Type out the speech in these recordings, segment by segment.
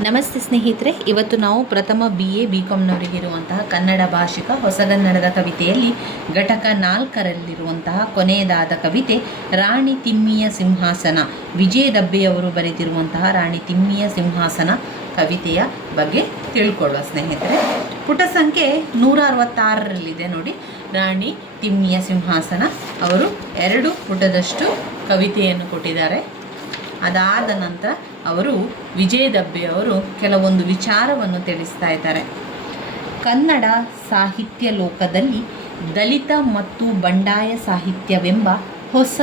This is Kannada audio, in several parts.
ನಮಸ್ತೆ ಸ್ನೇಹಿತರೆ, ಇವತ್ತು ನಾವು ಪ್ರಥಮ BA BComನವರಿಗಿರುವಂತಹ ಕನ್ನಡ ಭಾಷಿಕ ಹೊಸಗನ್ನಡದ ಕವಿತೆಯಲ್ಲಿ ಘಟಕ 4ರಲ್ಲಿರುವಂತಹ ಕೊನೆಯದಾದ ಕವಿತೆ ರಾಣಿ ತಿಮ್ಮಿಯ ಸಿಂಹಾಸನ, ವಿಜಯ ದಬ್ಬೆಯವರು ಬರೆದಿರುವಂತಹ ರಾಣಿ ತಿಮ್ಮಿಯ ಸಿಂಹಾಸನ ಕವಿತೆಯ ಬಗ್ಗೆ ತಿಳ್ಕೊಳ್ಳುವ ಸ್ನೇಹಿತರೆ. ಪುಟ ಸಂಖ್ಯೆ 166ರಲ್ಲಿದೆ ನೋಡಿ. ರಾಣಿ ತಿಮ್ಮಿಯ ಸಿಂಹಾಸನ ಅವರು 2 ಪುಟದಷ್ಟು ಕವಿತೆಯನ್ನು ಕೊಟ್ಟಿದ್ದಾರೆ. ಅದಾದ ನಂತರ ಅವರು ವಿಜಯ ದಬ್ಬೆಯವರು ಕೆಲವೊಂದು ವಿಚಾರವನ್ನು ತಿಳಿಸ್ತಾ ಇದ್ದಾರೆ. ಕನ್ನಡ ಸಾಹಿತ್ಯ ಲೋಕದಲ್ಲಿ ದಲಿತ ಮತ್ತು ಬಂಡಾಯ ಸಾಹಿತ್ಯವೆಂಬ ಹೊಸ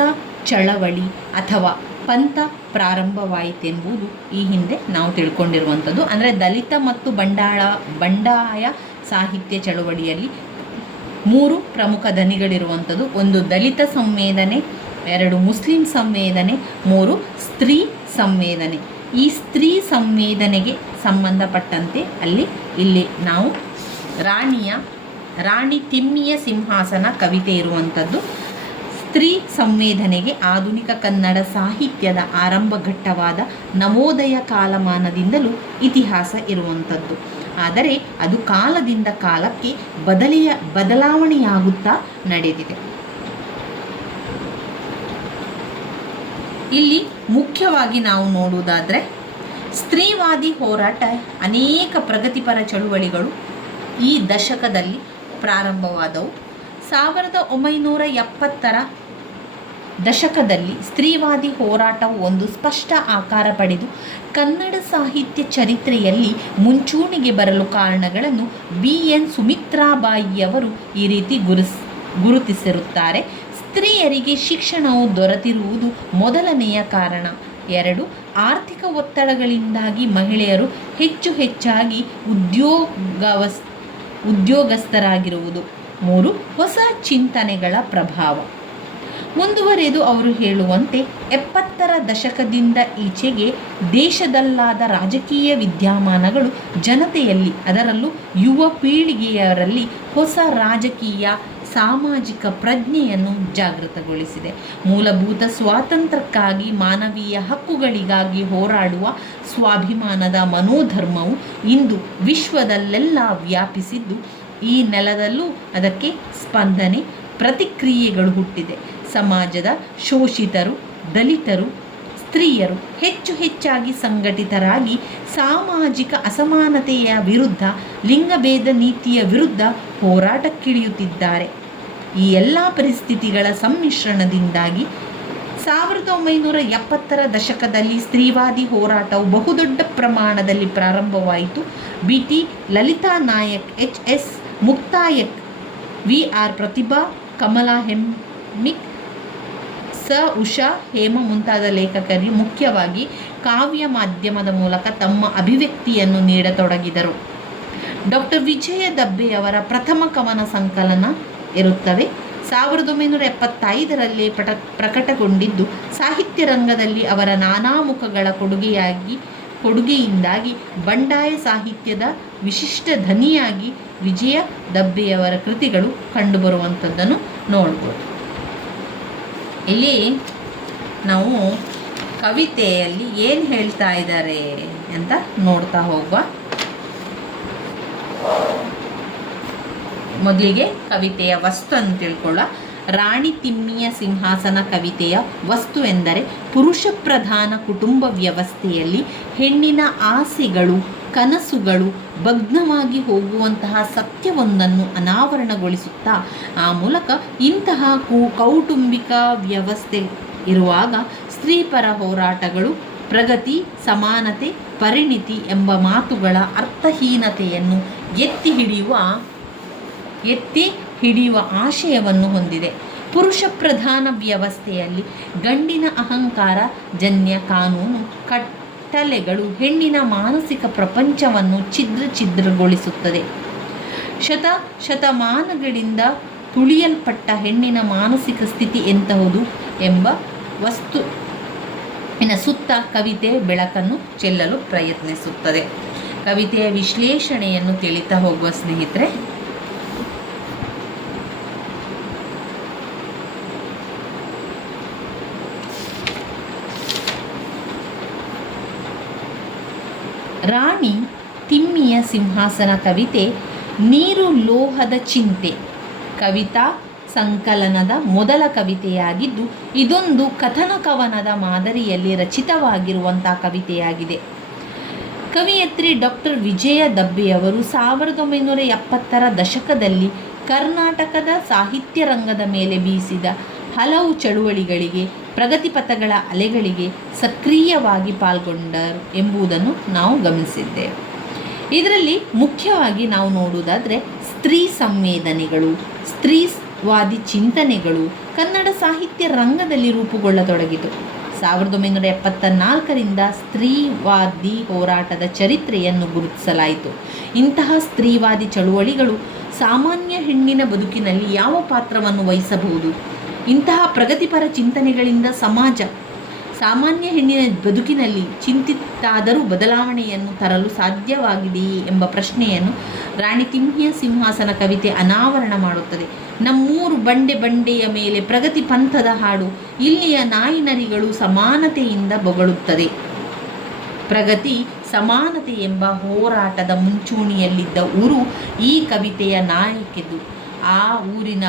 ಚಳವಳಿ ಅಥವಾ ಪಂಥ ಪ್ರಾರಂಭವಾಯಿತೆಂಬುದು ಈ ಹಿಂದೆ ನಾವು ತಿಳ್ಕೊಂಡಿರುವಂಥದ್ದು. ಅಂದರೆ ದಲಿತ ಮತ್ತು ಬಂಡಾಯ ಸಾಹಿತ್ಯ ಚಳವಳಿಯಲ್ಲಿ 3 ಪ್ರಮುಖ ದನಿಗಳಿರುವಂಥದ್ದು. 1 ದಲಿತ ಸಂವೇದನೆ, 2 ಮುಸ್ಲಿಂ ಸಂವೇದನೆ, 3 ಸ್ತ್ರೀ ಸಂವೇದನೆ. ಈ ಸ್ತ್ರೀ ಸಂವೇದನೆಗೆ ಸಂಬಂಧಪಟ್ಟಂತೆ ಇಲ್ಲಿ ನಾವು ರಾಣಿ ತಿಮ್ಮಿಯ ಸಿಂಹಾಸನ ಕವಿತೆ ಇರುವಂಥದ್ದು. ಸ್ತ್ರೀ ಸಂವೇದನೆಗೆ ಆಧುನಿಕ ಕನ್ನಡ ಸಾಹಿತ್ಯದ ಆರಂಭ ಘಟ್ಟವಾದ ನವೋದಯ ಕಾಲಮಾನದಿಂದಲೂ ಇತಿಹಾಸ ಇರುವಂಥದ್ದು. ಆದರೆ ಅದು ಕಾಲದಿಂದ ಕಾಲಕ್ಕೆ ಬದಲಾವಣೆಯಾಗುತ್ತಾ ನಡೆದಿದೆ. ಇಲ್ಲಿ ಮುಖ್ಯವಾಗಿ ನಾವು ನೋಡುವುದಾದರೆ ಸ್ತ್ರೀವಾದಿ ಹೋರಾಟ, ಅನೇಕ ಪ್ರಗತಿಪರ ಚಳುವಳಿಗಳು ಈ ದಶಕದಲ್ಲಿ ಪ್ರಾರಂಭವಾದವು. 1970ರ ದಶಕದಲ್ಲಿ ಸ್ತ್ರೀವಾದಿ ಹೋರಾಟವು ಒಂದು ಸ್ಪಷ್ಟ ಆಕಾರ ಪಡೆದು ಕನ್ನಡ ಸಾಹಿತ್ಯ ಚರಿತ್ರೆಯಲ್ಲಿ ಮುಂಚೂಣಿಗೆ ಬರಲು ಕಾರಣಗಳನ್ನು BN ಸುಮಿತ್ರಾಬಾಯಿಯವರು ಈ ರೀತಿ ಗುರುತಿಸಿರುತ್ತಾರೆ. ಸ್ತ್ರೀಯರಿಗೆ ಶಿಕ್ಷಣವು ದೊರೆತಿರುವುದು ಮೊದಲನೆಯ ಕಾರಣ. 2 ಆರ್ಥಿಕ ಒತ್ತಡಗಳಿಂದಾಗಿ ಮಹಿಳೆಯರು ಹೆಚ್ಚಾಗಿ ಉದ್ಯೋಗಸ್ಥರಾಗಿರುವುದು. 3 ಹೊಸ ಚಿಂತನೆಗಳ ಪ್ರಭಾವ. ಮುಂದುವರೆದು ಅವರು ಹೇಳುವಂತೆ 70ರ ದಶಕದಿಂದ ಈಚೆಗೆ ದೇಶದಲ್ಲಾದ ರಾಜಕೀಯ ವಿದ್ಯಮಾನಗಳು ಜನತೆಯಲ್ಲಿ, ಅದರಲ್ಲೂ ಯುವ ಪೀಳಿಗೆಯರಲ್ಲಿ ಹೊಸ ರಾಜಕೀಯ ಸಾಮಾಜಿಕ ಪ್ರಜ್ಞೆಯನ್ನು ಜಾಗೃತಗೊಳಿಸಿದೆ. ಮೂಲಭೂತ ಸ್ವಾತಂತ್ರ್ಯಕ್ಕಾಗಿ, ಮಾನವೀಯ ಹಕ್ಕುಗಳಿಗಾಗಿ ಹೋರಾಡುವ ಸ್ವಾಭಿಮಾನದ ಮನೋಧರ್ಮವು ಇಂದು ವಿಶ್ವದಲ್ಲೆಲ್ಲ ವ್ಯಾಪಿಸಿದ್ದು, ಈ ನೆಲದಲ್ಲೂ ಅದಕ್ಕೆ ಸ್ಪಂದನೆ, ಪ್ರತಿಕ್ರಿಯೆಗಳು ಹುಟ್ಟಿದೆ. ಸಮಾಜದ ಶೋಷಿತರು, ದಲಿತರು, ಸ್ತ್ರೀಯರು ಹೆಚ್ಚಾಗಿ ಸಂಘಟಿತರಾಗಿ ಸಾಮಾಜಿಕ ಅಸಮಾನತೆಯ ವಿರುದ್ಧ, ಲಿಂಗಭೇದ ನೀತಿಯ ವಿರುದ್ಧ ಹೋರಾಟಕ್ಕಿಳಿಯುತ್ತಿದ್ದಾರೆ. ಈ ಎಲ್ಲ ಪರಿಸ್ಥಿತಿಗಳ ಸಮ್ಮಿಶ್ರಣದಿಂದಾಗಿ 1970ರ ದಶಕದಲ್ಲಿ ಸ್ತ್ರೀವಾದಿ ಹೋರಾಟವು ಬಹುದೊಡ್ಡ ಪ್ರಮಾಣದಲ್ಲಿ ಪ್ರಾರಂಭವಾಯಿತು. BT Lalitha Nayak, HS ಮುಕ್ತಾಯಕ್, VR ಪ್ರತಿಭಾ, ಕಮಲಾ ಹೆಮ್ಮಿಕ್, ಉಷಾ, ಹೇಮ ಮುಂತಾದ ಲೇಖಕರು ಮುಖ್ಯವಾಗಿ ಕಾವ್ಯ ಮಾಧ್ಯಮದ ಮೂಲಕ ತಮ್ಮ ಅಭಿವ್ಯಕ್ತಿಯನ್ನು ನೀಡತೊಡಗಿದರು. ಡಾಕ್ಟರ್ ವಿಜಯ ದಬ್ಬೆಯವರ ಪ್ರಥಮ ಕವನ ಸಂಕಲನ ಇರುತ್ತವೆ. 1975ರಲ್ಲಿ ಪ್ರಕಟಗೊಂಡಿದ್ದು, ಸಾಹಿತ್ಯ ರಂಗದಲ್ಲಿ ಅವರ ನಾನಾ ಮುಖಗಳ ಕೊಡುಗೆಯಿಂದಾಗಿ ಬಂಡಾಯ ಸಾಹಿತ್ಯದ ವಿಶಿಷ್ಟ ಧನಿಯಾಗಿ ವಿಜಯ ದಬ್ಬೆಯವರ ಕೃತಿಗಳು ಕಂಡುಬರುವಂಥದ್ದನ್ನು ನೋಡ್ಬೋದು. ಇಲ್ಲಿ ನಾವು ಕವಿತೆಯಲ್ಲಿ ಏನು ಹೇಳ್ತಾ ಇದ್ದಾರೆ ಅಂತ ನೋಡ್ತಾ ಹೋಗುವ. ಮೊದಲಿಗೆ ಕವಿತೆಯ ವಸ್ತು ಅಂತ ತಿಳ್ಕೊಳ್ಳ. ರಾಣಿ ತಿಮ್ಮಿಯ ಸಿಂಹಾಸನ ಕವಿತೆಯ ವಸ್ತು ಎಂದರೆ ಪುರುಷ ಪ್ರಧಾನ ಕುಟುಂಬ ವ್ಯವಸ್ಥೆಯಲ್ಲಿ ಹೆಣ್ಣಿನ ಆಸೆಗಳು, ಕನಸುಗಳು ಭಗ್ನವಾಗಿ ಹೋಗುವಂತಹ ಸತ್ಯವೊಂದನ್ನು ಅನಾವರಣಗೊಳಿಸುತ್ತಾ, ಆ ಮೂಲಕ ಇಂತಹ ಕೌಟುಂಬಿಕ ವ್ಯವಸ್ಥೆ ಇರುವಾಗ ಸ್ತ್ರೀಪರ ಹೋರಾಟಗಳು, ಪ್ರಗತಿ, ಸಮಾನತೆ, ಪರಿಣಿತಿ ಎಂಬ ಮಾತುಗಳ ಅರ್ಥಹೀನತೆಯನ್ನು ಎತ್ತಿ ಹಿಡಿಯುವ ಆಶಯವನ್ನು ಹೊಂದಿದೆ. ಪುರುಷ ಪ್ರಧಾನ ವ್ಯವಸ್ಥೆಯಲ್ಲಿ ಗಂಡಿನ ಅಹಂಕಾರ ಜನ್ಯ ಕಾನೂನು ಕಟ್ಟಳೆಗಳು ಹೆಣ್ಣಿನ ಮಾನಸಿಕ ಪ್ರಪಂಚವನ್ನು ಛಿದ್ರಗೊಳಿಸುತ್ತದೆ. ಶತಮಾನಗಳಿಂದ ತುಳಿಯಲ್ಪಟ್ಟ ಹೆಣ್ಣಿನ ಮಾನಸಿಕ ಸ್ಥಿತಿ ಎಂತಹುದು ಎಂಬ ವಸ್ತುವಿನ ಸುತ್ತ ಕವಿತೆ ಬೆಳಕನ್ನು ಚೆಲ್ಲಲು ಪ್ರಯತ್ನಿಸುತ್ತದೆ. ಕವಿತೆಯ ವಿಶ್ಲೇಷಣೆಯನ್ನು ತಿಳಿತಾ ಹೋಗುವ ಸ್ನೇಹಿತರೆ. ರಾಣಿ ತಿಮ್ಮಿಯ ಸಿಂಹಾಸನ ಕವಿತೆ ನೀರು ಲೋಹದ ಚಿಂತೆ ಕವಿತಾ ಸಂಕಲನದ ಮೊದಲ ಕವಿತೆಯಾಗಿದ್ದು, ಇದೊಂದು ಕಥನ ಕವನದ ಮಾದರಿಯಲ್ಲಿ ರಚಿತವಾಗಿರುವಂಥ ಕವಿತೆಯಾಗಿದೆ. ಕವಿಯತ್ರಿ ಡಾಕ್ಟರ್ ವಿಜಯ ದಬ್ಬೆಯವರು 1970ರ ದಶಕದಲ್ಲಿ ಕರ್ನಾಟಕದ ಸಾಹಿತ್ಯ ರಂಗದ ಮೇಲೆ ಬೀಸಿದ ಹಲವು ಚಳುವಳಿಗಳಿಗೆ, ಪ್ರಗತಿಪಥಗಳ ಅಲೆಗಳಿಗೆ ಸಕ್ರಿಯವಾಗಿ ಪಾಲ್ಗೊಂಡರು ಎಂಬುದನ್ನು ನಾವು ಗಮನಿಸಿದ್ದೇವೆ. ಇದರಲ್ಲಿ ಮುಖ್ಯವಾಗಿ ನಾವು ನೋಡುವುದಾದರೆ ಸ್ತ್ರೀ ಸಂವೇದನೆಗಳು, ಸ್ತ್ರೀವಾದಿ ಚಿಂತನೆಗಳು ಕನ್ನಡ ಸಾಹಿತ್ಯ ರಂಗದಲ್ಲಿ ರೂಪುಗೊಳ್ಳತೊಡಗಿತು. 1974ರಿಂದ ಸ್ತ್ರೀವಾದಿ ಹೋರಾಟದ ಚರಿತ್ರೆಯನ್ನು ಗುರುತಿಸಲಾಯಿತು. ಇಂತಹ ಸ್ತ್ರೀವಾದಿ ಚಳುವಳಿಗಳು ಸಾಮಾನ್ಯ ಹೆಣ್ಣಿನ ಬದುಕಿನಲ್ಲಿ ಯಾವ ಪಾತ್ರವನ್ನು ವಹಿಸಬಹುದು? ಇಂತಹ ಪ್ರಗತಿಪರ ಚಿಂತನೆಗಳಿಂದ ಸಾಮಾನ್ಯ ಹೆಣ್ಣಿನ ಬದುಕಿನಲ್ಲಿ ಚಿಂತಿತಾದರೂ ಬದಲಾವಣೆಯನ್ನು ತರಲು ಸಾಧ್ಯವಾಗಿದೆಯೇ ಎಂಬ ಪ್ರಶ್ನೆಯನ್ನು ರಾಣಿ ತಿಮ್ಮಿಯ ಸಿಂಹಾಸನ ಕವಿತೆ ಅನಾವರಣ ಮಾಡುತ್ತದೆ. ನಮ್ಮೂರು ಬಂಡೆಯ ಮೇಲೆ ಪ್ರಗತಿ ಪಂಥದ ಹಾಡು, ಇಲ್ಲಿಯ ನಾಯಿನರಿಗಳು ಸಮಾನತೆಯಿಂದ ಬೊಗಳುತ್ತದೆ. ಪ್ರಗತಿ, ಸಮಾನತೆ ಎಂಬ ಹೋರಾಟದ ಮುಂಚೂಣಿಯಲ್ಲಿದ್ದ ಊರು ಈ ಕವಿತೆಯ ನಾಯಕಿದು. ಆ ಊರಿನ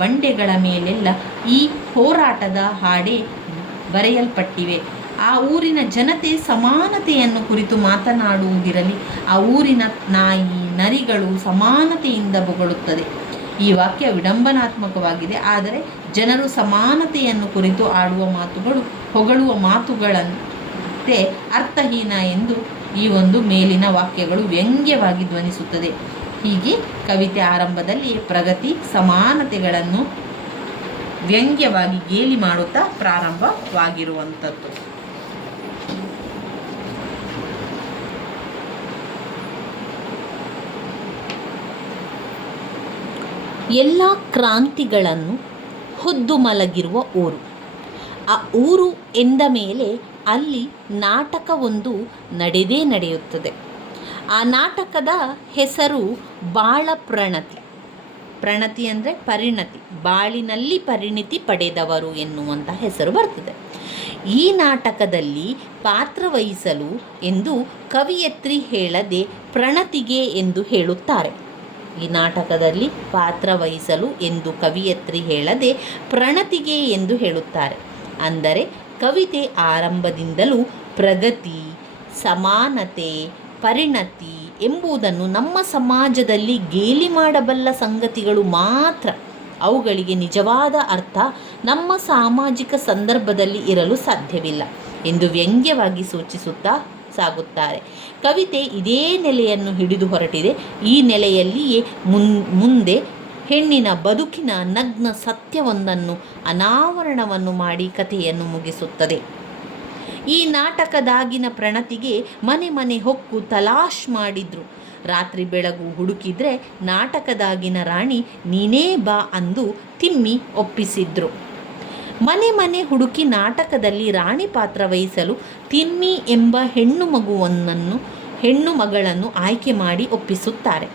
ಬಂಡೆಗಳ ಮೇಲೆಲ್ಲ ಈ ಹೋರಾಟದ ಹಾಡೇ ಬರೆಯಲ್ಪಟ್ಟಿವೆ. ಆ ಊರಿನ ಜನತೆ ಸಮಾನತೆಯನ್ನು ಕುರಿತು ಮಾತನಾಡುವುದಿರಲಿ, ಆ ಊರಿನ ನಾಯಿ ನರಿಗಳು ಸಮಾನತೆಯಿಂದ ಬೊಗಳುತ್ತದೆ. ಈ ವಾಕ್ಯ ವಿಡಂಬನಾತ್ಮಕವಾಗಿದೆ, ಆದರೆ ಜನರು ಸಮಾನತೆಯನ್ನು ಕುರಿತು ಆಡುವ ಮಾತುಗಳು ಹೊಗಳುವ ಮಾತುಗಳಂತೆ ಅರ್ಥಹೀನ ಎಂದು ಈ ಒಂದು ಮೇಲಿನ ವಾಕ್ಯಗಳು ವ್ಯಂಗ್ಯವಾಗಿ ಧ್ವನಿಸುತ್ತದೆ. ಹೀಗೆ ಕವಿತೆ ಆರಂಭದಲ್ಲಿ ಪ್ರಗತಿ, ಸಮಾನತೆಗಳನ್ನು ವ್ಯಂಗ್ಯವಾಗಿ ಗೇಲಿ ಮಾಡುತ್ತಾ ಪ್ರಾರಂಭವಾಗಿರುವಂಥದ್ದು. ಎಲ್ಲ ಕ್ರಾಂತಿಗಳನ್ನು ಹೊದ್ದು ಮಲಗಿರುವ ಊರು. ಆ ಊರು ಎಂದ ಮೇಲೆ ಅಲ್ಲಿ ನಾಟಕವೊಂದು ನಡೆಯುತ್ತದೆ. ಆ ನಾಟಕದ ಹೆಸರು ಬಾಳ ಪ್ರಣತಿ. ಪ್ರಣತಿ ಅಂದರೆ ಪರಿಣತಿ, ಬಾಳಿನಲ್ಲಿ ಪರಿಣಿತಿ ಪಡೆದವರು ಎನ್ನುವಂಥ ಹೆಸರು ಬರ್ತದೆ. ಈ ನಾಟಕದಲ್ಲಿ ಪಾತ್ರವಹಿಸಲು ಎಂದು ಕವಿಯತ್ರಿ ಹೇಳದೆ ಪ್ರಣತಿಗೆ ಎಂದು ಹೇಳುತ್ತಾರೆ. ಈ ನಾಟಕದಲ್ಲಿ ಪಾತ್ರವಹಿಸಲು ಎಂದು ಕವಿಯತ್ರಿ ಹೇಳದೆ ಪ್ರಣತಿಗೆ ಎಂದು ಹೇಳುತ್ತಾರೆ. ಅಂದರೆ ಕವಿತೆ ಆರಂಭದಿಂದಲೂ ಪ್ರಗತಿ, ಸಮಾನತೆ, ಪರಿಣತಿ ಎಂಬುದನ್ನು ನಮ್ಮ ಸಮಾಜದಲ್ಲಿ ಗೇಲಿ ಮಾಡಬಲ್ಲ ಸಂಗತಿಗಳು ಮಾತ್ರ, ಅವುಗಳಿಗೆ ನಿಜವಾದ ಅರ್ಥ ನಮ್ಮ ಸಾಮಾಜಿಕ ಸಂದರ್ಭದಲ್ಲಿ ಇರಲು ಸಾಧ್ಯವಿಲ್ಲ ಎಂದು ವ್ಯಂಗ್ಯವಾಗಿ ಸೂಚಿಸುತ್ತಾ ಸಾಗುತ್ತಾರೆ. ಕವಿತೆ ಇದೇ ನೆಲೆಯನ್ನು ಹಿಡಿದು ಹೊರಟಿದೆ. ಈ ನೆಲೆಯಲ್ಲಿಯೇ ಮುಂದೆ ಹೆಣ್ಣಿನ ಬದುಕಿನ ನಗ್ನ ಸತ್ಯವೊಂದನ್ನು ಅನಾವರಣವನ್ನು ಮಾಡಿ ಕಥೆಯನ್ನು ಮುಗಿಸುತ್ತದೆ. ಈ ನಾಟಕದಾಗಿನ ಪ್ರಣತಿಗೆ ಮನೆ ಹೊಕ್ಕು ತಲಾಶ್ ಮಾಡಿದ್ರು. ರಾತ್ರಿ ಬೆಳಗು ಹುಡುಕಿದ್ರೆ ನಾಟಕದಾಗಿನ ರಾಣಿ ನೀನೇ ಬಾ ಅಂದು ತಿಮ್ಮಿ ಒಪ್ಪಿಸಿದ್ರು. ಮನೆ ಹುಡುಕಿ ನಾಟಕದಲ್ಲಿ ರಾಣಿ ಪಾತ್ರ ವಹಿಸಲು ತಿಮ್ಮಿ ಎಂಬ ಹೆಣ್ಣು ಮಗಳನ್ನು ಆಯ್ಕೆ ಮಾಡಿ ಒಪ್ಪಿಸುತ್ತಾರೆ.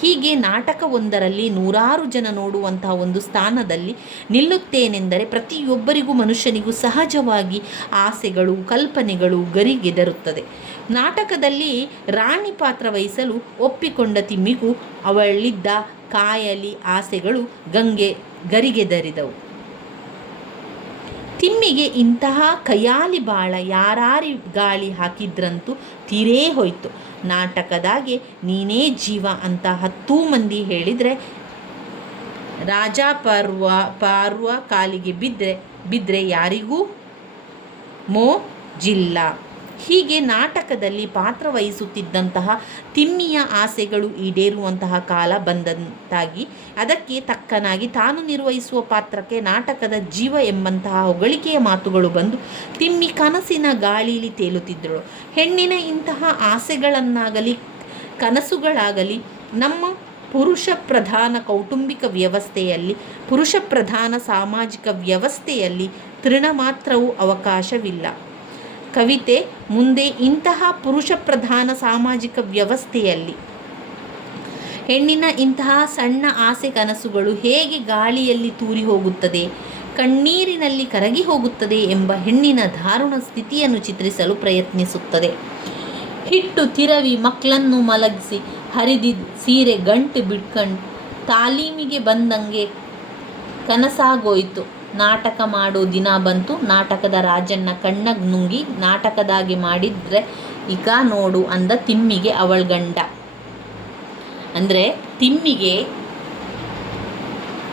ಹೀಗೆ ನಾಟಕವೊಂದರಲ್ಲಿ 100 ಜನ ನೋಡುವಂತಹ ಒಂದು ಸ್ಥಾನದಲ್ಲಿ ನಿಲ್ಲುತ್ತೇನೆಂದರೆ ಪ್ರತಿಯೊಬ್ಬರಿಗೂ ಮನುಷ್ಯನಿಗೂ ಸಹಜವಾಗಿ ಆಸೆಗಳು, ಕಲ್ಪನೆಗಳು ಗರಿಗೆದರುತ್ತದೆ. ನಾಟಕದಲ್ಲಿ ರಾಣಿ ಪಾತ್ರ ವಹಿಸಲು ಒಪ್ಪಿಕೊಂಡ ತಿಮ್ಮಿಗೂ ಅವಳಿದ್ದ ಕಾಯಲಿ ಆಸೆಗಳು ಗರಿಗೆದರಿದವು. ತಿಮ್ಮಿಗೆ ಇಂತಹ ಕಯಾಲಿ ಬಾಳ ಯಾರಾರಿ ಗಾಳಿ ಹಾಕಿದ್ರಂತೂ ತೀರೇ ಹೋಯ್ತು. ನಾಟಕದಾಗೆ ನೀನೇ ಜೀವ ಅಂತ 10 ಮಂದಿ ಹೇಳಿದರೆ ರಾಜ ಪಾರ್ವ ಕಾಲಿಗೆ ಬಿದ್ದರೆ ಯಾರಿಗೂ ಮೋಜಿಲ್ಲ. ಹೀಗೆ ನಾಟಕದಲ್ಲಿ ಪಾತ್ರವಹಿಸುತ್ತಿದ್ದಂತಹ ತಿಮ್ಮಿಯ ಆಸೆಗಳು ಈಡೇರುವಂತಹ ಕಾಲ ಬಂದಂತಾಗಿ ಅದಕ್ಕೆ ತಕ್ಕನಾಗಿ ತಾನು ನಿರ್ವಹಿಸುವ ಪಾತ್ರಕ್ಕೆ ನಾಟಕದ ಜೀವ ಎಂಬಂತಹ ಹೊಗಳಿಕೆಯ ಮಾತುಗಳು ಬಂದು ತಿಮ್ಮಿ ಕನಸಿನ ಗಾಳಿಲಿ ತೇಲುತ್ತಿದ್ದಳು. ಹೆಣ್ಣಿನ ಇಂತಹ ಆಸೆಗಳನ್ನಾಗಲಿ ಕನಸುಗಳಾಗಲಿ ನಮ್ಮ ಪುರುಷ ಪ್ರಧಾನ ಕೌಟುಂಬಿಕ ವ್ಯವಸ್ಥೆಯಲ್ಲಿ, ಪುರುಷ ಪ್ರಧಾನ ಸಾಮಾಜಿಕ ವ್ಯವಸ್ಥೆಯಲ್ಲಿ ತೃಣಮಾತ್ರವೂ ಅವಕಾಶವಿಲ್ಲ. ಕವಿತೆ ಮುಂದೆ ಇಂತಹ ಪುರುಷ ಪ್ರಧಾನ ಸಾಮಾಜಿಕ ವ್ಯವಸ್ಥೆಯಲ್ಲಿ ಹೆಣ್ಣಿನ ಇಂತಹ ಸಣ್ಣ ಆಸೆ ಕನಸುಗಳು ಹೇಗೆ ಗಾಳಿಯಲ್ಲಿ ತೂರಿ ಹೋಗುತ್ತದೆ, ಕಣ್ಣೀರಿನಲ್ಲಿ ಕರಗಿ ಹೋಗುತ್ತದೆ ಎಂಬ ಹೆಣ್ಣಿನ ದಾರುಣ ಸ್ಥಿತಿಯನ್ನು ಚಿತ್ರಿಸಲು ಪ್ರಯತ್ನಿಸುತ್ತದೆ. ಹಿಟ್ಟು ತಿರವಿ ಮಕ್ಕಳನ್ನು ಮಲಗಿಸಿ ಹರಿದಿದ್ ಸೀರೆ ಗಂಟು ಬಿಟ್ಕಂಡು ತಾಲೀಮಿಗೆ ಬಂದಂಗೆ ಕನಸಾಗೋಯ್ತು. ನಾಟಕ ಮಾಡೋ ದಿನ ಬಂತು. ನಾಟಕದ ರಾಜನ್ನ ಕಣ್ಣಗ್ ನುಂಗಿ ನಾಟಕದಾಗೆ ಮಾಡಿದ್ರೆ ಇಕ ನೋಡು ಅಂದ ತಿಮ್ಮಿಗೆ ಅವಳ ಗಂಡ. ಅಂದರೆ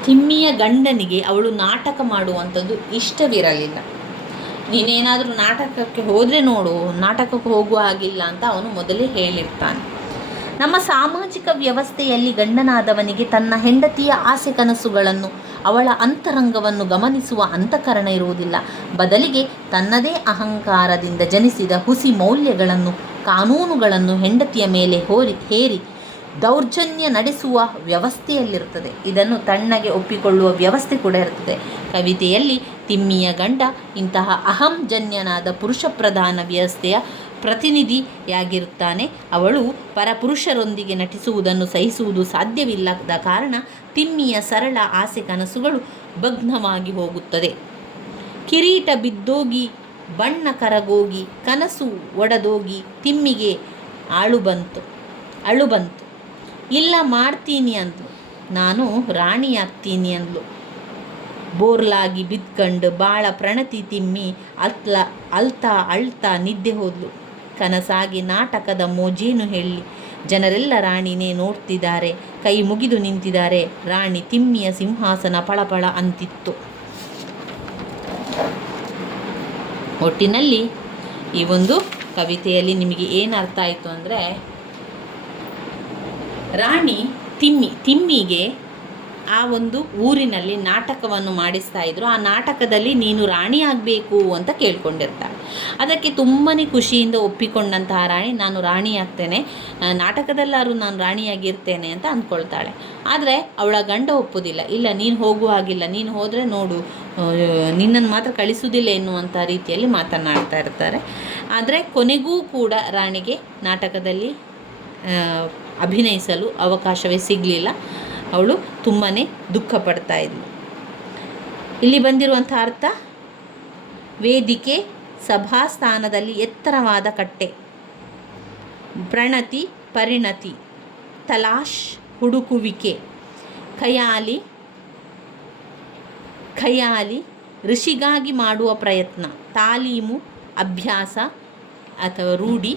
ತಿಮ್ಮಿಯ ಗಂಡನಿಗೆ ಅವಳು ನಾಟಕ ಮಾಡುವಂಥದ್ದು ಇಷ್ಟವಿರಲಿಲ್ಲ. ನೀನೇನಾದರೂ ನಾಟಕಕ್ಕೆ ಹೋದರೆ ನೋಡು, ನಾಟಕಕ್ಕೆ ಹೋಗುವ ಹಾಗಿಲ್ಲ ಅಂತ ಅವನು ಮೊದಲೇ ಹೇಳಿರ್ತಾನೆ. ನಮ್ಮ ಸಾಮಾಜಿಕ ವ್ಯವಸ್ಥೆಯಲ್ಲಿ ಗಂಡನಾದವನಿಗೆ ತನ್ನ ಹೆಂಡತಿಯ ಆಸೆ ಕನಸುಗಳನ್ನು, ಅವಳ ಅಂತರಂಗವನ್ನು ಗಮನಿಸುವ ಅಂತಃಕರಣ ಇರುವುದಿಲ್ಲ. ಬದಲಿಗೆ ತನ್ನದೇ ಅಹಂಕಾರದಿಂದ ಜನಿಸಿದ ಹುಸಿ ಮೌಲ್ಯಗಳನ್ನು, ಕಾನೂನುಗಳನ್ನು ಹೆಂಡತಿಯ ಮೇಲೆ ಹೇರಿ ದೌರ್ಜನ್ಯ ನಡೆಸುವ ವ್ಯವಸ್ಥೆಯಲ್ಲಿರುತ್ತದೆ. ಇದನ್ನು ತಣ್ಣಗೆ ಒಪ್ಪಿಕೊಳ್ಳುವ ವ್ಯವಸ್ಥೆ ಕೂಡ ಇರುತ್ತದೆ. ಕವಿತೆಯಲ್ಲಿ ತಿಮ್ಮಿಯ ಗಂಡ ಇಂತಹ ಅಹಂಜನ್ಯನಾದ ಪುರುಷ ಪ್ರಧಾನ ವ್ಯವಸ್ಥೆಯ ಪ್ರತಿನಿಧಿಯಾಗಿರುತ್ತಾನೆ. ಅವಳು ಪರಪುರುಷರೊಂದಿಗೆ ನಟಿಸುವುದನ್ನು ಸಹಿಸುವುದು ಸಾಧ್ಯವಿಲ್ಲದ ಕಾರಣ ತಿಮ್ಮಿಯ ಸರಳ ಆಸೆ ಕನಸುಗಳು ಭಗ್ನವಾಗಿ ಹೋಗುತ್ತದೆ. ಕಿರೀಟ ಬಿದ್ದೋಗಿ, ಬಣ್ಣ ಕರಗೋಗಿ, ಕನಸು ಒಡೆದೋಗಿ ತಿಮ್ಮಿಗೆ ಅಳು ಬಂತು. ಇಲ್ಲ ಮಾಡ್ತೀನಿ ಅಂದ್ಲು, ನಾನು ರಾಣಿಯಾಗ್ತೀನಿ ಅಂದ್ಲು. ಬೋರ್ಲಾಗಿ ಬಿದ್ಕಂಡು ಬಾಳ ಪ್ರಣತಿ ತಿಮ್ಮಿ ಅಳ್ತಾ ನಿದ್ದೆ ಹೋದ್ಲು. ಕನಸಾಗಿ ನಾಟಕದ ಮೋಜೇನು ಹೇಳಿ, ಜನರೆಲ್ಲ ರಾಣಿನೇ ನೋಡ್ತಿದ್ದಾರೆ, ಕೈ ಮುಗಿದು ನಿಂತಿದ್ದಾರೆ. ರಾಣಿ ತಿಮ್ಮಿಯ ಸಿಂಹಾಸನ ಪಳಪಳ ಅಂತಿತ್ತು. ಒಟ್ಟಿನಲ್ಲಿ ಈ ಒಂದು ಕವಿತೆಯಲ್ಲಿ ನಿಮಗೆ ಏನು ಅರ್ಥ ಆಯಿತು ಅಂದರೆ, ರಾಣಿ ತಿಮ್ಮಿಗೆ ಆ ಒಂದು ಊರಿನಲ್ಲಿ ನಾಟಕವನ್ನು ಮಾಡಿಸ್ತಾ ಇದ್ರು. ಆ ನಾಟಕದಲ್ಲಿ ನೀನು ರಾಣಿ ಆಗಬೇಕು ಅಂತ ಕೇಳ್ಕೊಂಡಿರ್ತಾಳೆ. ಅದಕ್ಕೆ ತುಂಬಾ ಖುಷಿಯಿಂದ ಒಪ್ಪಿಕೊಂಡಂತಹ ರಾಣಿ, ನಾನು ರಾಣಿ ಆಗ್ತೇನೆ, ನಾಟಕದಲ್ಲಾದ್ರೂ ನಾನು ರಾಣಿಯಾಗಿರ್ತೇನೆ ಅಂತ ಅಂದ್ಕೊಳ್ತಾಳೆ. ಆದರೆ ಅವಳ ಗಂಡ ಒಪ್ಪೋದಿಲ್ಲ. ಇಲ್ಲ, ನೀನು ಹೋಗುವ ಹಾಗಿಲ್ಲ, ನೀನು ಹೋದರೆ ನೋಡು ನಿನ್ನನ್ನು ಮಾತ್ರ ಕಳಿಸುವುದಿಲ್ಲ ಎನ್ನುವಂಥ ರೀತಿಯಲ್ಲಿ ಮಾತನಾಡ್ತಾ ಇರ್ತಾರೆ. ಆದರೆ ಕೊನೆಗೂ ಕೂಡ ರಾಣಿಗೆ ನಾಟಕದಲ್ಲಿ ಅಭಿನಯಿಸಲು ಅವಕಾಶವೇ ಸಿಗಲಿಲ್ಲ. ಅವಳು ತುಂಬಾ ದುಃಖ ಪಡ್ತಾ ಇದ್ಳು. ಇಲ್ಲಿ ಬಂದಿರುವಂಥ ಅರ್ಥ, ವೇದಿಕೆ, ಸಭಾಸ್ಥಾನದಲ್ಲಿ ಎತ್ತರವಾದ ಕಟ್ಟೆ, ಪ್ರಣತಿ, ಪರಿಣತಿ, ತಲಾಶ್ ಹುಡುಕುವಿಕೆ, ಖಯಾಲಿ ಋಷಿಗಾಗಿ ಮಾಡುವ ಪ್ರಯತ್ನ, ತಾಲೀಮು ಅಭ್ಯಾಸ ಅಥವಾ ರೂಢಿ,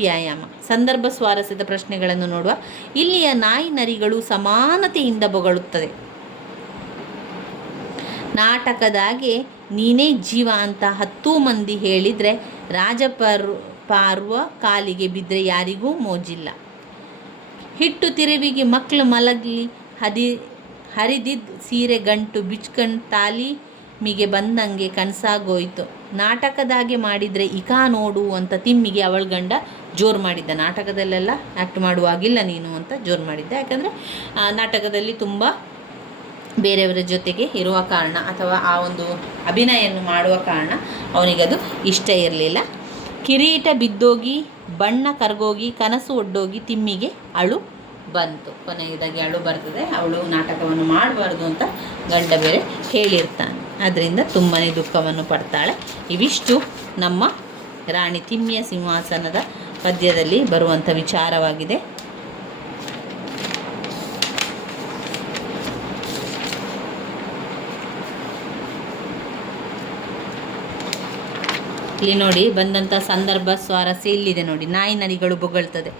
ವ್ಯಾಯಾಮ. ಸಂದರ್ಭ ಸ್ವಾರಸ್ಯದ ಪ್ರಶ್ನೆಗಳನ್ನು ನೋಡುವ. ಇಲ್ಲಿಯ ನಾಯಿ ನರಿಗಳು ಸಮಾನತೆಯಿಂದ ಬೊಗಳುತ್ತದೆ. ನಾಟಕದಾಗೆ ನೀನೇ ಜೀವ ಅಂತ 10 ಮಂದಿ ಹೇಳಿದರೆ ರಾಜಪಾರ್ವ ಕಾಲಿಗೆ ಬಿದ್ದರೆ ಯಾರಿಗೂ ಮೋಜಿಲ್ಲ. ಹಿಟ್ಟು ತಿರುವಿಗೆ ಮಕ್ಕಳು ಮಲಗಿ ಹರಿದಿದ್ದ ಸೀರೆ ಗಂಟು ಬಿಚ್ಕಂಡು ತಾಲೀಮಿಗೆ ಬಂದಂಗೆ ಕನಸಾಗೋಯ್ತು. ನಾಟಕದಾಗೆ ಮಾಡಿದರೆ ಇಕ ನೋಡು ಅಂತ ತಿಮ್ಮಿಗೆ ಅವಳ ಗಂಡ ಜೋರು ಮಾಡಿದ್ದ. ನಾಟಕದಲ್ಲೆಲ್ಲ ಆ್ಯಕ್ಟ್ ಮಾಡುವಾಗಿಲ್ಲ ನೀನು ಅಂತ ಜೋರು ಮಾಡಿದ್ದ. ಯಾಕಂದರೆ ನಾಟಕದಲ್ಲಿ ತುಂಬ ಬೇರೆಯವರ ಜೊತೆಗೆ ಇರುವ ಕಾರಣ ಅಥವಾ ಆ ಒಂದು ಅಭಿನಯನ್ನು ಮಾಡುವ ಕಾರಣ ಅವನಿಗದು ಇಷ್ಟ ಇರಲಿಲ್ಲ. ಕಿರೀಟ ಬಿದ್ದೋಗಿ, ಬಣ್ಣ ಕರಗೋಗಿ, ಕನಸು ಒಡ್ಡೋಗಿ ತಿಮ್ಮಿಗೆ ಅಳು ಬಂತು. ಕೊನೆಯದಾಗಿ ಅಳು ಬರ್ತದೆ. ಅವಳು ನಾಟಕವನ್ನು ಮಾಡಬಾರ್ದು ಅಂತ ಗಂಡ ಬೇರೆ ಹೇಳಿರ್ತಾನೆ. ಅದರಿಂದ ತುಂಬಾ ದುಃಖವನ್ನು ಪಡ್ತಾಳೆ. ಇವಿಷ್ಟು ನಮ್ಮ ರಾಣಿ ತಿಮ್ಮಿಯ ಸಿಂಹಾಸನದ ಪದ್ಯದಲ್ಲಿ ಬರುವಂಥ ವಿಚಾರವಾಗಿದೆ. ಇಲ್ಲಿ ನೋಡಿ ಬಂದಂಥ ಸಂದರ್ಭ ಸ್ವಾರಸ್ಯ ಇಲ್ಲಿದೆ ನೋಡಿ. ನಾಯಿ ನರಿಗಳು ಬೊಗಳ್ತದೆ.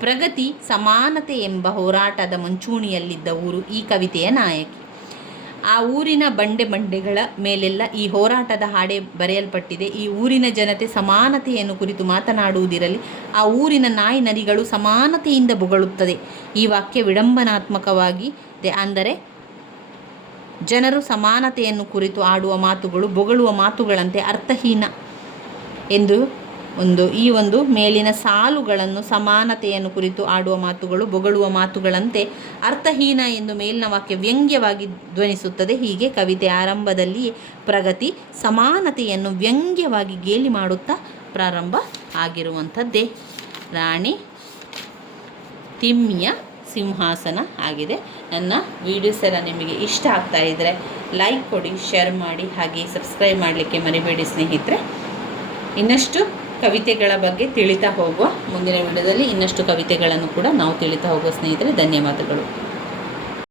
ಪ್ರಗತಿ, ಸಮಾನತೆ ಎಂಬ ಹೋರಾಟದ ಮುಂಚೂಣಿಯಲ್ಲಿದ್ದ ಊರು ಈ ಕವಿತೆಯ ನಾಯಕಿ. ಆ ಊರಿನ ಬಂಡೆಗಳ ಮೇಲೆಲ್ಲ ಈ ಹೋರಾಟದ ಹಾಡೆ ಬರೆಯಲ್ಪಟ್ಟಿದೆ. ಈ ಊರಿನ ಜನತೆ ಸಮಾನತೆಯನ್ನು ಕುರಿತು ಮಾತನಾಡುವುದಿರಲಿ, ಆ ಊರಿನ ನಾಯಿ ನರಿಗಳು ಸಮಾನತೆಯಿಂದ ಬೊಗಳುತ್ತದೆ. ಈ ವಾಕ್ಯ ವಿಡಂಬನಾತ್ಮಕವಾಗಿದೆ. ಅಂದರೆ ಜನರು ಸಮಾನತೆಯನ್ನು ಕುರಿತು ಆಡುವ ಮಾತುಗಳು ಬೊಗಳುವ ಮಾತುಗಳಂತೆ ಅರ್ಥಹೀನ ಎಂದು ಈ ಒಂದು ಮೇಲಿನ ಸಾಲುಗಳನ್ನು ಸಮಾನತೆಯನ್ನು ಕುರಿತು ಆಡುವ ಮಾತುಗಳು ಬೊಗಳುವ ಮಾತುಗಳಂತೆ ಅರ್ಥಹೀನ ಎಂದು ಮೇಲಿನ ವಾಕ್ಯ ವ್ಯಂಗ್ಯವಾಗಿ ಧ್ವನಿಸುತ್ತದೆ. ಹೀಗೆ ಕವಿತೆ ಆರಂಭದಲ್ಲಿ ಪ್ರಗತಿ ಸಮಾನತೆಯನ್ನು ವ್ಯಂಗ್ಯವಾಗಿ ಗೇಲಿ ಮಾಡುತ್ತಾ ಪ್ರಾರಂಭ ಆಗಿರುವಂಥದ್ದೇ ರಾಣಿ ತಿಮ್ಮಿಯ ಸಿಂಹಾಸನ ಆಗಿದೆ. ನನ್ನ ವಿಡಿಯೋಸ್ ಎಲ್ಲ ನಿಮಗೆ ಇಷ್ಟ ಆಗ್ತಾ ಇದ್ದರೆ ಲೈಕ್ ಕೊಡಿ, ಶೇರ್ ಮಾಡಿ, ಹಾಗೆ ಸಬ್ಸ್ಕ್ರೈಬ್ ಮಾಡಲಿಕ್ಕೆ ಮರಿಬೇಡಿ ಸ್ನೇಹಿತರೆ. ಇನ್ನಷ್ಟು ಕವಿತೆಗಳ ಬಗ್ಗೆ ತಿಳಿತಾ ಹೋಗುವ. ಮುಂದಿನ ವಿಡಿಯೋದಲ್ಲಿ ಇನ್ನಷ್ಟು ಕವಿತೆಗಳನ್ನು ಕೂಡ ನಾವು ತಿಳಿತಾ ಹೋಗುವ ಸ್ನೇಹಿತರೆ. ಧನ್ಯವಾದಗಳು.